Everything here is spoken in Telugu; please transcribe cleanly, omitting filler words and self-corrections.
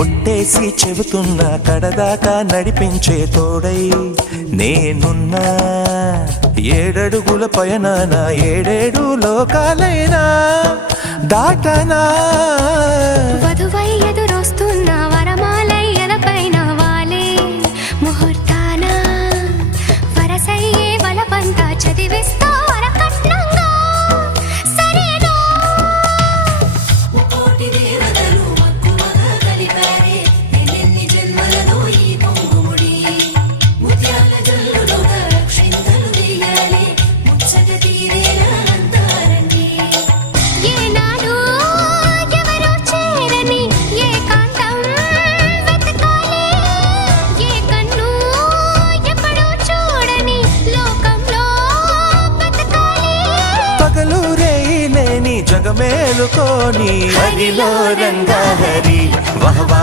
ఒట్టేసి చెబుతున్నా కడదాకా నడిపించే తోడై నేనున్నా. 7 అడుగుల పయనాన 7 లోకాలైనా దాటనా. వధువై ఎదురొస్తున్న వరమాలై ఎదపైన వాలే ముహూర్తాన వరసయ్యే వలపంతా చదివిస్తా వరకట్నంగా. సరేనా కోటి దేవతలు మక్కువగా కలిపారే ఎన్నెన్ని జన్మలలో ఈ పొంగుముడి. ముత్యాల జల్లులోగా క్షింతలు వేయాలి ముచ్చట తీరేలా అంతారండి. ఏనాడు ఎవరో చేరని ఏకాంతం వెతకాలి. ఏ కన్ను ఎప్పుడూ చూడని లోకంలో బతకాలి. పగలు రేయి లేని జగమేలుకోని హరిలో రంగా హరి వహవా.